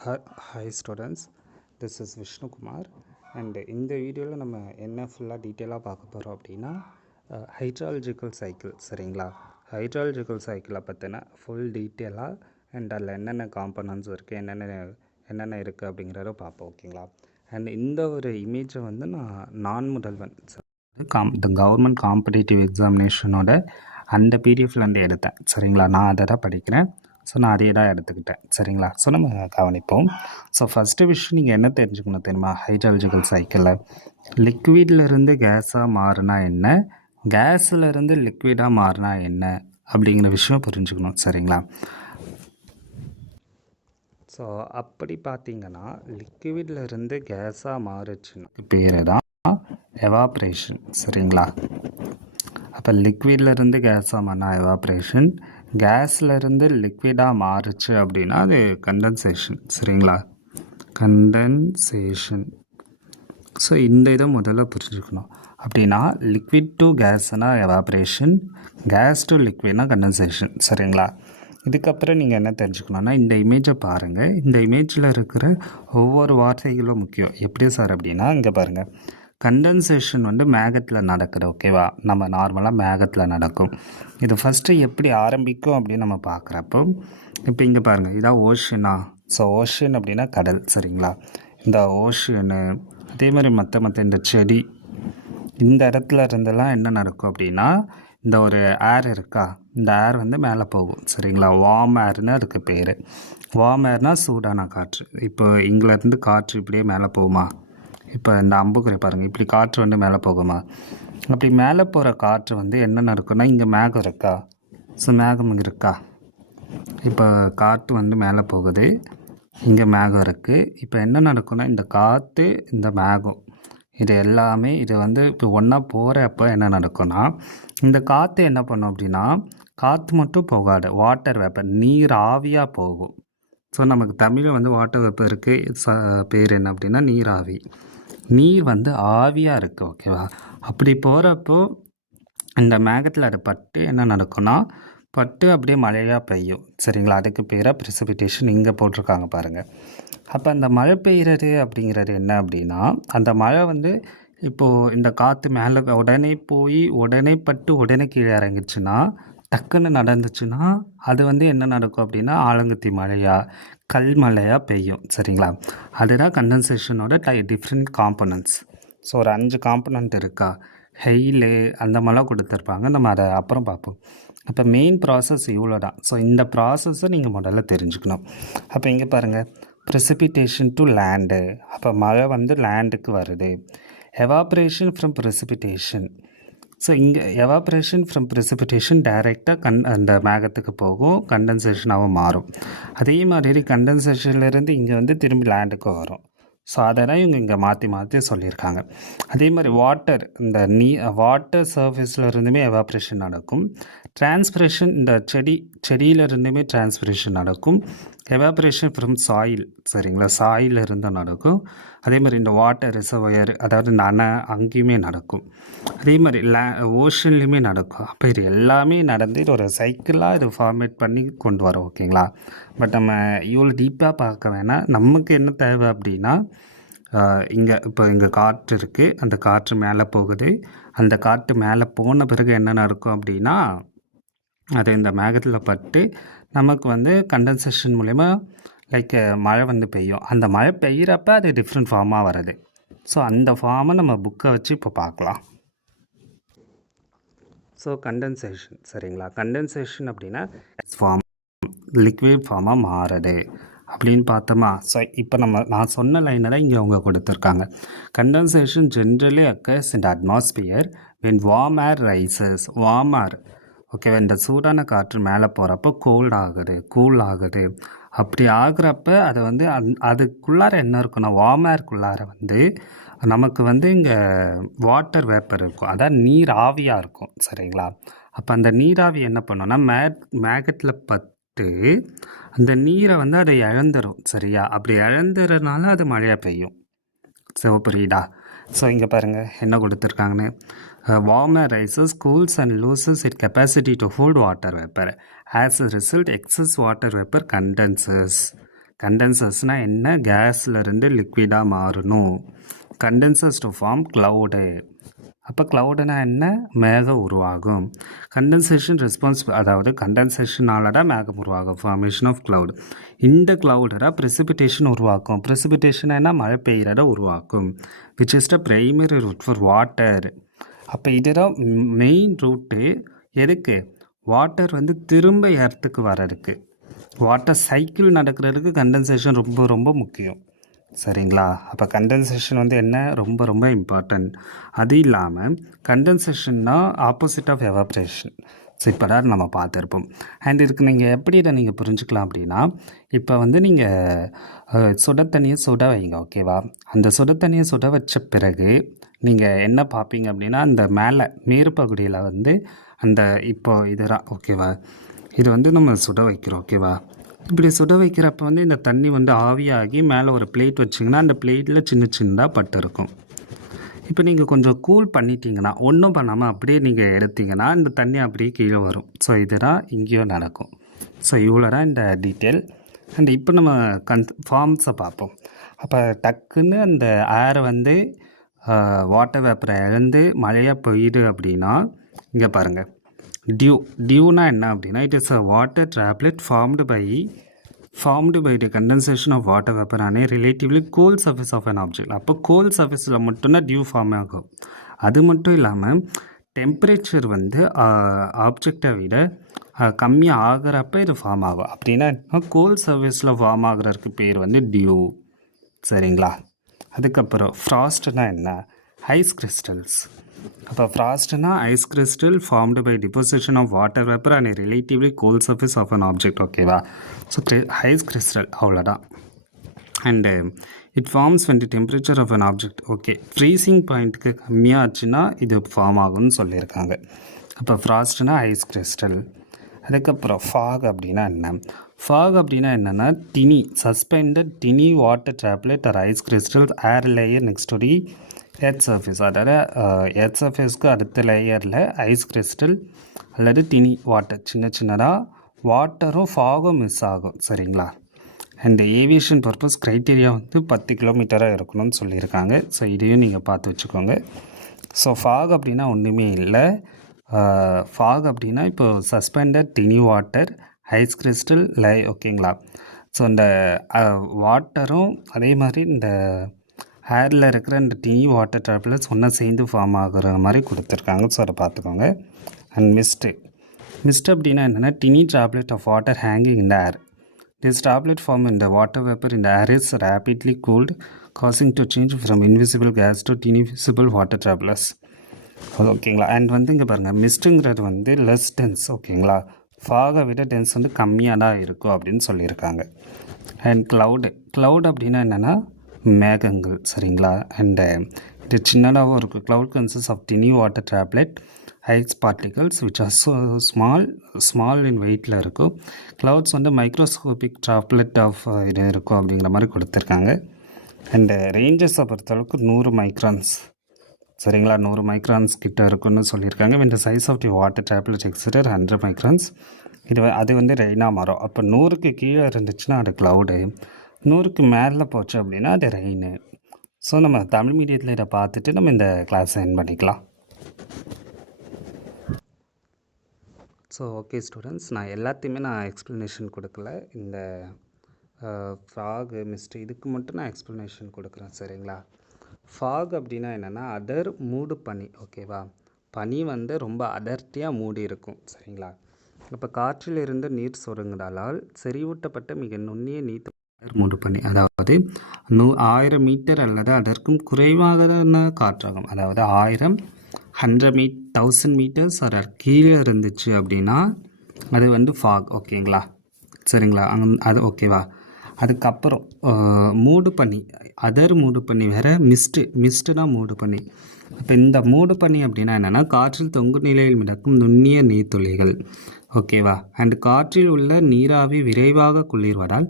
Hi students, this is Vishnu Kumar and இந்த வீடியோவில் நம்ம என்ன ஃபுல்லாக டீட்டெயிலாக பார்க்க போகிறோம் அப்படின்னா ஹைட்ராலஜிக்கல் சைக்கிள். சரிங்களா? ஹைட்ராலஜிக்கல் சைக்கிளை பற்றின ஃபுல் டீட்டெயிலாக அண்ட் அதில் என்னென்ன காம்பனன்ட்ஸ் இருக்குது, என்னென்ன இருக்குது அப்படிங்கிறத பார்ப்போம். ஓகேங்களா? அண்ட் இந்த ஒரு இமேஜை வந்து நான் முதல்வன் த கவர்மெண்ட் காம்படிட்டிவ் எக்ஸாமினேஷனோட அந்த பிடிஎஃப்லேருந்து எடுத்தேன். சரிங்களா? நான் அதை தான் படிக்கிறேன். ஸோ நான் அதே தான் எடுத்துக்கிட்டேன். சரிங்களா? ஸோ நம்ம கவனிப்போம். ஸோ ஃபஸ்ட்டு விஷயம் நீங்கள் என்ன தெரிஞ்சுக்கணும் தெரியுமா? ஹைட்ராலஜிக்கல் சைக்கிளில் லிக்விட்லேருந்து கேஸாக மாறினா என்ன, கேஸிலேருந்து லிக்விடாக மாறினா என்ன அப்படிங்கிற விஷயம் புரிஞ்சுக்கணும். சரிங்களா? ஸோ அப்படி பார்த்தீங்கன்னா லிக்விட்லேருந்து கேஸாக மாறுச்சுன்னா பேர் தான் எவாப்ரேஷன். சரிங்களா? அப்போ லிக்விட்லேருந்து கேஸாக மாறினா எவாப்ரேஷன், கேஸ்லேருந்து லிக்விடாக மாறுச்சு அப்படின்னா அது கண்டென்சேஷன். சரிங்களா? கண்டென்சேஷன். ஸோ இந்த இதை முதல்ல புரிஞ்சுக்கணும். அப்படின்னா லிக்விட் டு கேஸ்னா எவாப்ரேஷன், கேஸ் டு லிக்விட்னா கண்டென்சேஷன். சரிங்களா? இதுக்கப்புறம் நீங்கள் என்ன தெரிஞ்சுக்கணுன்னா இந்த இமேஜை பாருங்கள். இந்த இமேஜில் இருக்கிற ஒவ்வொரு வார்த்தைகளும் முக்கியம். எப்படி சார் அப்படின்னா இங்கே பாருங்கள், கண்டென்சேஷன் வந்து மேகத்தில் நடக்குது. ஓகேவா? நம்ம நார்மலாக மேகத்தில் நடக்கும். இது ஃபஸ்ட்டு எப்படி ஆரம்பிக்கும் அப்படின்னு நம்ம பார்க்குறப்போ இப்போ இங்கே பாருங்கள், இதான் ஓஷனா. ஸோ ஓஷன் அப்படின்னா கடல். சரிங்களா? இந்த ஓஷனு அதே மாதிரி மற்ற இந்த செடி இந்த இடத்துல இருந்தெல்லாம் என்ன நடக்கும் அப்படின்னா இந்த ஒரு ஏர் இருக்கா, இந்த ஏர் வந்து மேலே போகும். சரிங்களா? வார்ம் ஏர்னு அதுக்கு பேர். வார்ம் ஏர்னால் சூடான காற்று. இப்போ இங்கேருந்து காற்று இப்படியே மேலே போகுமா? இப்போ இந்த அம்புக்குறை பாருங்கள், இப்படி காற்று வந்து மேலே போகுமா? அப்படி மேலே போகிற காற்று வந்து என்ன நடக்கும்னா இங்கே மேகம் இருக்கா, ஸோ மேகம் இங்கே இருக்கா. இப்போ காற்று வந்து மேலே போகுது, இங்கே மேகம் இருக்குது. இப்போ என்ன நடக்கும்னா இந்த காற்று இந்த மேகம் இது எல்லாமே இது வந்து இப்போ ஒன்றா போகிறப்போ என்ன நடக்கும்னா இந்த காற்று என்ன பண்ணும் அப்படின்னா காற்று மட்டும் போகாது, வாட்டர் வேப்பர், நீர் ஆவியாக போகும். ஸோ நமக்கு தமிழில் வந்து வாட்டர் வேப்பர் இருக்குது, பேர் என்ன அப்படின்னா நீராவி. நீர் வந்து ஆவியாக இருக்குது. ஓகேவா? அப்படி போகிறப்போ இந்த மேகத்தில் அது பட்டு என்ன நடக்கும்னா பட்டு அப்படியே மழையாக பெய்யும். சரிங்களா? அதுக்கு பேராக ப்ரிசிபிடேஷன் இங்கே போட்டிருக்காங்க பாருங்கள். அப்போ அந்த மழை பெய்கிறது அப்படிங்கிறது என்ன அப்படின்னா அந்த மழை வந்து இப்போது இந்த காற்று மேலே உடனே போய் உடனே பட்டு உடனே கீழே இறங்கிடுச்சுன்னா டக்குன்னு நடந்துச்சுன்னா அது வந்து என்ன நடக்கும் அப்படின்னா ஆலங்கட்டி மழையாக கல்மழையாக பெய்யும். சரிங்களா? அதுதான் கண்டென்சேஷனோட டிஃப்ரெண்ட் காம்பனன்ட்ஸ். ஸோ ஒரு 5 காம்பனண்ட் இருக்கா, ஹெயிலு அந்த மாதிரிலாம் கொடுத்துருப்பாங்க. நம்ம அதை அப்புறம் பார்ப்போம். அப்போ மெயின் ப்ராசஸ் இவ்வளோ தான். ஸோ இந்த ப்ராசஸை நீங்கள் முதல்ல தெரிஞ்சுக்கணும். அப்போ இங்கே பாருங்கள், ப்ரெசிபிடேஷன் டு லேண்டு. அப்போ மழை வந்து லேண்டுக்கு வருது. Evaporation from precipitation. ஸோ இங்கே எவாப்ரேஷன் ஃப்ரம் ப்ரெசிபிடேஷன் டைரெக்டாக அந்த மேகத்துக்கு போகும், கண்டென்சேஷனாகவும் மாறும். அதே மாதிரி கண்டென்சேஷன்லேருந்து இங்கே வந்து திரும்பி லேண்டுக்கு வரும். ஸோ அதை தான் இவங்க இங்கே மாற்றி சொல்லியிருக்காங்க. அதே மாதிரி வாட்டர், இந்த வாட்டர் சர்ஃபேஸில் இருந்துமே எவாப்ரேஷன் நடக்கும். டிரான்ஸ்பிரேஷன், இந்த செடியிலிருந்துமே டிரான்ஸ்பிரேஷன் நடக்கும். Evaporation from soil. சரிங்களா? சாயில் இருந்து நடக்கும். அதே மாதிரி இந்த வாட்டர் ரிசர்வயர், அதாவது இந்த அணை, அங்கேயுமே நடக்கும். அதே மாதிரி ஓஷன்லேயுமே நடக்கும். அப்போ இது எல்லாமே நடந்து இது ஒரு சைக்கிளாக இது ஃபார்மேட் பண்ணி கொண்டு வரோம். ஓகேங்களா? பட் நம்ம இவ்வளோ டீப்பாக பார்க்க வேணாம். நமக்கு என்ன தேவை அப்படின்னா இங்கே காற்று இருக்குது, அந்த காற்று மேலே போகுது. அந்த காற்று மேலே போன பிறகு என்ன நடக்கும் அப்படின்னா அது இந்த மேகத்தில் பட்டு நமக்கு வந்து கண்டென்சேஷன் மூலயமா லைக் மழை வந்து பெய்யும். அந்த மழை பெய்கிறப்ப அது டிஃப்ரெண்ட் ஃபார்மாக வருது. ஸோ அந்த ஃபார்மை நம்ம புக்கை வச்சு இப்போ பார்க்கலாம். So condensation. சரிங்களா? கண்டென்சேஷன் அப்படின்னா ஃபார்ம் லிக்விட் ஃபார்மாக மாறுது அப்படின்னு பார்த்தோமா. ஸோ இப்போ நான் சொன்ன லைனை தான் இங்கே அவங்க கொடுத்துருக்காங்க. Condensation generally occurs in atmosphere when warm air rises. Warm air, ஓகேவா, இந்த சூடான காற்று மேலே போகிறப்போ கூல் ஆகுது. அப்படி ஆகுறப்ப அதை வந்து அதுக்குள்ளார என்ன இருக்குன்னா வார்ம் ஏர்க்குள்ளார வந்து நமக்கு வந்து இங்கே வாட்டர் வேப்பர் இருக்கும், அதான் நீர் ஆவியாக இருக்கும். சரிங்களா? அப்போ அந்த நீராவி என்ன பண்ணோன்னா மேகத்தில் பட்டு அந்த நீரை வந்து அதை இழந்துடும். சரியா? அப்படி இழந்துறதுனால அது மழையாக பெய்யும். ஸோ புரியுதா? ஸோ இங்கே பாருங்கள் என்ன கொடுத்துருக்காங்கன்னு. warm air rises, cools and loses its capacity to hold water vapor. As a result, excess water vapor condenses. கண்டென்சர்ஸ்னால் என்ன? கேஸ்லேருந்து லிக்விடாக மாறணும். Condensers to form cloud. அப்போ க்ளவுடுனா என்ன? மேகம் உருவாகும். கண்டென்சேஷன் அதாவது கண்டென்சேஷனால தான் மேகம் உருவாகும். Formation of cloud. இந்த க்ளவுடை தான் ப்ரெசிபிடேஷன் உருவாக்கும். ப்ரெசிபிடேஷன் என்ன? மழை பெய்கிறத உருவாக்கும். Which is the primary route for water. அப்போ இதுதான் மெயின் ரூட்டு. எதுக்கு? வாட்டர் வந்து திரும்ப எர்த்துக்கு வர்றதுக்கு, வாட்டர் சைக்கிள் நடக்கிறதுக்கு கண்டென்சேஷன் ரொம்ப ரொம்ப முக்கியம். சரிங்களா? அப்போ கண்டென்சேஷன் வந்து என்ன? ரொம்ப ரொம்ப இம்பார்ட்டன்ட். அது இல்லாமல் கண்டென்சேஷன்னா ஆப்போசிட் ஆஃப் எவாப்ரேஷன். ஸோ இப்போ தான் நம்ம பார்த்துருப்போம். அண்ட் இதுக்கு நீங்கள் எப்படி இதை நீங்கள் புரிஞ்சுக்கலாம் அப்படின்னா, இப்போ வந்து நீங்கள் சுட தண்ணியை சுட வைங்க, ஓகேவா? அந்த சுட தண்ணியை சுட வச்ச பிறகு நீங்கள் என்ன பார்ப்பீங்க அப்படின்னா, அந்த மேலே மேற்பகுதியில் வந்து அந்த இப்போ இதுதான், ஓகேவா? இது வந்து நம்ம சுட வைக்கிறோம், ஓகேவா? இப்படி சுட வைக்கிறப்ப வந்து இந்த தண்ணி வந்து ஆவியாகி மேலே ஒரு பிளேட் வச்சிங்கன்னா அந்த பிளேட்டில் சின்ன சின்னதாக பட்டு இருக்கும். இப்போ நீங்கள் கொஞ்சம் கூல் பண்ணிட்டீங்கன்னா, ஒன்றும் பண்ணாமல் அப்படியே நீங்கள் எடுத்தீங்கன்னா இந்த தண்ணி அப்படியே கீழே வரும். ஸோ இதுதான் இங்கேயும் நடக்கும். ஸோ இவ்வளோ தான் இந்த டீட்டெயில். அண்ட் இப்போ நம்ம ஃபார்ம்ஸை பார்ப்போம். அப்போ டக்குன்னு அந்த ஏரை வந்து வாட்டர் வேப்பரை இழந்து மழையாக பெய்யுது அப்படின்னா, இங்கே பாருங்கள், டியூனா என்ன அப்படின்னா, it is a water droplet formed by the condensation of water vapour on a relatively cool surface of an object. அப்போ கோல் சர்ஃபேஸில் மட்டும்தான் டியூ ஃபார்ம் ஆகும். அது மட்டும் இல்லாமல் டெம்பரேச்சர் வந்து ஆப்ஜெக்டை விட கம்மியாக ஆகிறப்ப இது ஃபார்ம் ஆகும். அப்படின்னா கோல் சர்ஃபேஸில் ஃபார்ம் ஆகிறதுக்கு பேர் வந்து டியூ. சரிங்களா? அதுக்கப்புறம் ஃப்ராஸ்ட்னா என்ன? Ice crystals. அப்போ ஃப்ராஸ்ட்னா ice crystal formed by deposition of water vapour and relatively cool surface of an object, ஓகேவா? ஸோ ஐஸ் கிறிஸ்டல் அவ்வளோதான். And it forms when the temperature of an object, okay, freezing பாயிண்ட்டுக்கு கம்மியாச்சுன்னா இது form ஆகும்னு சொல்லியிருக்காங்க. அப்போ ஃப்ராஸ்ட்னா ஐஸ் கிறிஸ்டல். அதுக்கப்புறம் ஃபாக் அப்படின்னா என்ன? ஃபாக் அப்படின்னா என்னென்னா, suspended tiny water droplet or ice crystals air layer next to the earth surface. அதாவது எர்த் சர்ஃபேஸ்க்கு அடுத்த லேயரில் ஐஸ் கிறிஸ்டல் அல்லது டினி வாட்டர் சின்ன சின்னதாக வாட்டரும் ஃபாகும் மிஸ் ஆகும். சரிங்களா? அண்ட் ஏவியேஷன் பர்பஸ் க்ரைட்டீரியா வந்து 10 கிலோமீட்டராக இருக்கணும்னு சொல்லியிருக்காங்க. ஸோ இதையும் நீங்கள் பார்த்து வச்சுக்கோங்க. ஸோ ஃபாக் அப்படின்னா ஒன்றுமே இல்லை. ஃபாக் அப்படின்னா இப்போ suspended tiny water ice crystal ஓகேங்களா? ஸோ இந்த வாட்டரும் அதே மாதிரி இந்த ஏரில் இருக்கிற இந்த டினி வாட்டர் ட்ராப்லெட்ஸ் ஒன்றா சேர்ந்து ஃபார்ம் ஆகுற மாதிரி கொடுத்துருக்காங்க. ஸோ அதை பார்த்துக்கோங்க. அண்ட் மிஸ்ட் அப்படின்னா என்னென்னா, tiny droplet of water hanging in the air. This droplet form in the water vapour in the air is rapidly cooled causing to change from invisible gas to tiny visible water droplets, ஓகேங்களா? And வந்து இங்கே பாருங்கள், மிஸ்ட்டுங்கிறது வந்து less tense, ஓகேங்களா? ஃபாகை விட tense வந்து கம்மியாக தான் இருக்கும் அப்படின்னு சொல்லியிருக்காங்க. அண்ட் க்ளவுட் அப்படின்னா என்னென்னா மேகங்கள். சரிங்களா? அண்டு இது சின்னதாகவும் இருக்குது. Cloud consist of tiny water droplet ice particles which are small in வெயிட்டில் இருக்கும். க்ளவுட்ஸ் வந்து மைக்ரோஸ்கோபிக் ட்ராப்லெட் ஆஃப் இது இருக்கும் அப்படிங்கிற மாதிரி கொடுத்துருக்காங்க. அண்டு ரேஞ்சஸை பொறுத்தளவுக்கு 100 மைக்ரான்ஸ். சரிங்களா? 100 மைக்ரான்ஸ் கிட்ட இருக்குன்னு சொல்லியிருக்காங்க. இந்த size of the water droplet exceed 100 microns. அது வந்து ரெயினாக மாறும். அப்போ 100க்கு கீழே இருந்துச்சுன்னா அது க்ளவுடு, 100க்கு மேலே போச்சு அப்படின்னா அது ரெயின். ஸோ நம்ம தமிழ் மீடியத்தில் இதை பார்த்துட்டு நம்ம இந்த கிளாஸை என் பண்ணிக்கலாம். ஸோ ஓகே ஸ்டூடெண்ட்ஸ், நான் எல்லாத்தையுமே எக்ஸ்ப்ளனேஷன் கொடுக்கல. இந்த ஃபாகு மிஸ்ட் இதுக்கு மட்டும் நான் எக்ஸ்ப்ளனேஷன் கொடுக்குறேன். சரிங்களா? ஃபாக் அப்படின்னா என்னென்னா அடர் மூடு பனி, ஓகேவா? பனி வந்து ரொம்ப அடர்த்தியாக மூடி இருக்கும். சரிங்களா? இப்போ காற்றில் இருந்து நீர் சுருங்குதலால் செறிவூட்டப்பட்ட மிக நுண்ணிய நீர் மூடு பனி, அதாவது 1000 மீட்டர் அல்லது அதற்கும் குறைவான காற்றாகும். அதாவது 1000 மீட்டர்ஸ் அதற்கு கீழே இருந்துச்சு அப்படின்னா அது வந்து ஃபாக், ஓகேங்களா? சரிங்களா? அது ஓகேவா? அதுக்கப்புறம் மூடு பனி, அதர் மூடு பனி வேறு, மிஸ்ட்டு தான் மூடு பனி. இப்போ இந்த மூடு பனி அப்படின்னா என்னென்னா, காற்றில் தொங்கு நிலையில் மிதக்கும் நுண்ணிய நீர்த்துளிகள், ஓகேவா? அண்ட் காற்றில் உள்ள நீராவி விரைவாக குளிர்வதால்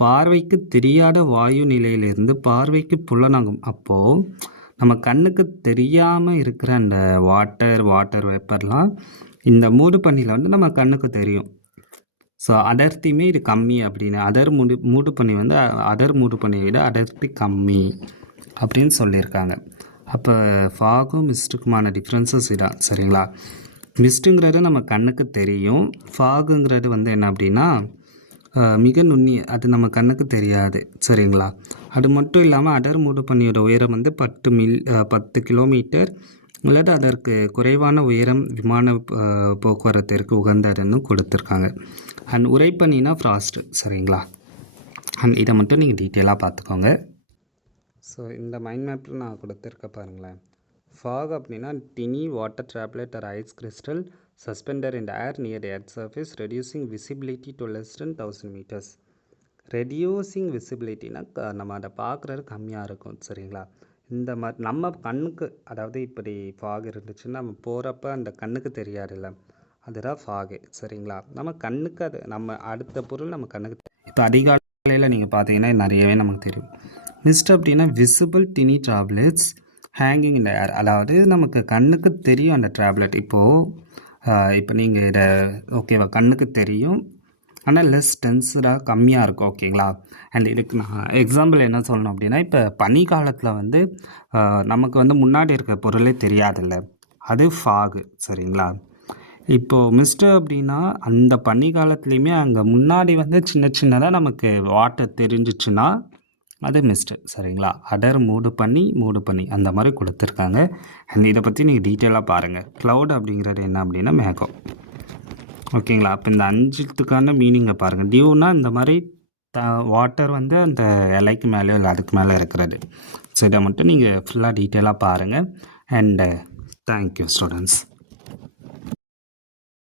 பார்வைக்கு தெரியாத வாயு நிலையிலிருந்து பார்வைக்கு புலனாகும். அப்போது நம்ம கண்ணுக்கு தெரியாமல் இருக்கிற அந்த வாட்டர் வேப்பர்லாம் இந்த மூடு பனியில் வந்து நம்ம கண்ணுக்கு தெரியும். ஸோ அடர்த்தியுமே இது கம்மி அப்படின்னு மூடுபனி வந்து அதர் மூடுபனியை விட அடர்த்தி கம்மி அப்படின்னு சொல்லியிருக்காங்க. அப்போ ஃபாகும் மிஸ்ட்டுக்குமான டிஃப்ரென்சஸ் இதான் சரிங்களா. மிஸ்ட்டுங்கிறது நம்ம கண்ணுக்கு தெரியும், ஃபாகுங்கிறது வந்து என்ன அப்படின்னா மிக நுண்ணிய, அது நம்ம கண்ணுக்கு தெரியாது சரிங்களா. அது மட்டும் இல்லாமல் அடர் மூடுபனியோட உயரம் வந்து 10 கிலோமீட்டர் அல்லது அதற்கு குறைவான உயரம் விமான போக்குவரத்திற்கு உகந்ததுன்னு கொடுத்துருக்காங்க. அண்ட் உறைபனினா ஃப்ராஸ்ட்டு சரிங்களா. அண்ட் இதை மட்டும் நீங்கள் டீட்டெயிலாக பார்த்துக்கோங்க. ஸோ இந்த மைண்ட் மேப்பில் நான் கொடுத்துருக்க பாருங்களேன். ஃபாக் அப்படின்னா tiny water droplet or ice crystal suspended in air near earth surface reducing visibility to less than 1000 metres. Reducing விசிபிலிட்டினா நம்ம அதை பார்க்குறது கம்மியாக இருக்கும் சரிங்களா. இந்த மாதிரி நம்ம கண்ணுக்கு, அதாவது இப்படி ஃபாக் இருந்துச்சுன்னா நம்ம போகிறப்ப அந்த கண்ணுக்கு தெரியாதுல்ல, அதுதான் ஃபாகு சரிங்களா. நம்ம கண்ணுக்கு அது நம்ம அடுத்த பொருள் நம்ம கண்ணுக்கு இப்போ அதிகாலையில் நீங்கள் பார்த்தீங்கன்னா நிறையவே நமக்கு தெரியும். மிஸ்ட் அப்படின்னா visible tiny droplets hanging in air, அதாவது நமக்கு கண்ணுக்கு தெரியும் அந்த ட்ராப்லெட். இப்போ நீங்கள் இதை ஓகேவா, கண்ணுக்கு தெரியும் ஆனால் லெஸ் டென்ஸராக கம்மியாக இருக்கும் ஓகேங்களா. அண்ட் இதுக்கு நான் எக்ஸாம்பிள் என்ன சொல்லணும் அப்படின்னா, இப்போ பனி காலத்தில் வந்து நமக்கு வந்து முன்னாடி இருக்க பொருளே தெரியாதில்ல, அது ஃபாகு சரிங்களா. இப்போது மிஸ்ட்டு அப்படின்னா அந்த பனி காலத்துலேயுமே அங்கே முன்னாடி வந்து சின்ன சின்னதாக நமக்கு வாட்டர் தெரிஞ்சிச்சுன்னா அது மிஸ்ட்டு சரிங்களா. அடர் மூடு பண்ணி அந்த மாதிரி கொடுத்துருக்காங்க. அண்ட் இதை பற்றி நீங்கள் டீட்டெயிலாக பாருங்கள். க்ளவுட் அப்படிங்கிறது என்ன அப்படின்னா மேகம் ஓகேங்களா. அப்போ இந்த 5த்துக்கான மீனிங்கை பாருங்கள். டியூனா இந்த மாதிரி வாட்டர் வந்து அந்த இலைக்கு மேலேயோ இல்லை அதுக்கு மேலே இருக்கிறது. ஸோ இதை மட்டும் நீங்கள் ஃபுல்லாக டீட்டெயிலாக பாருங்கள். And thank you students.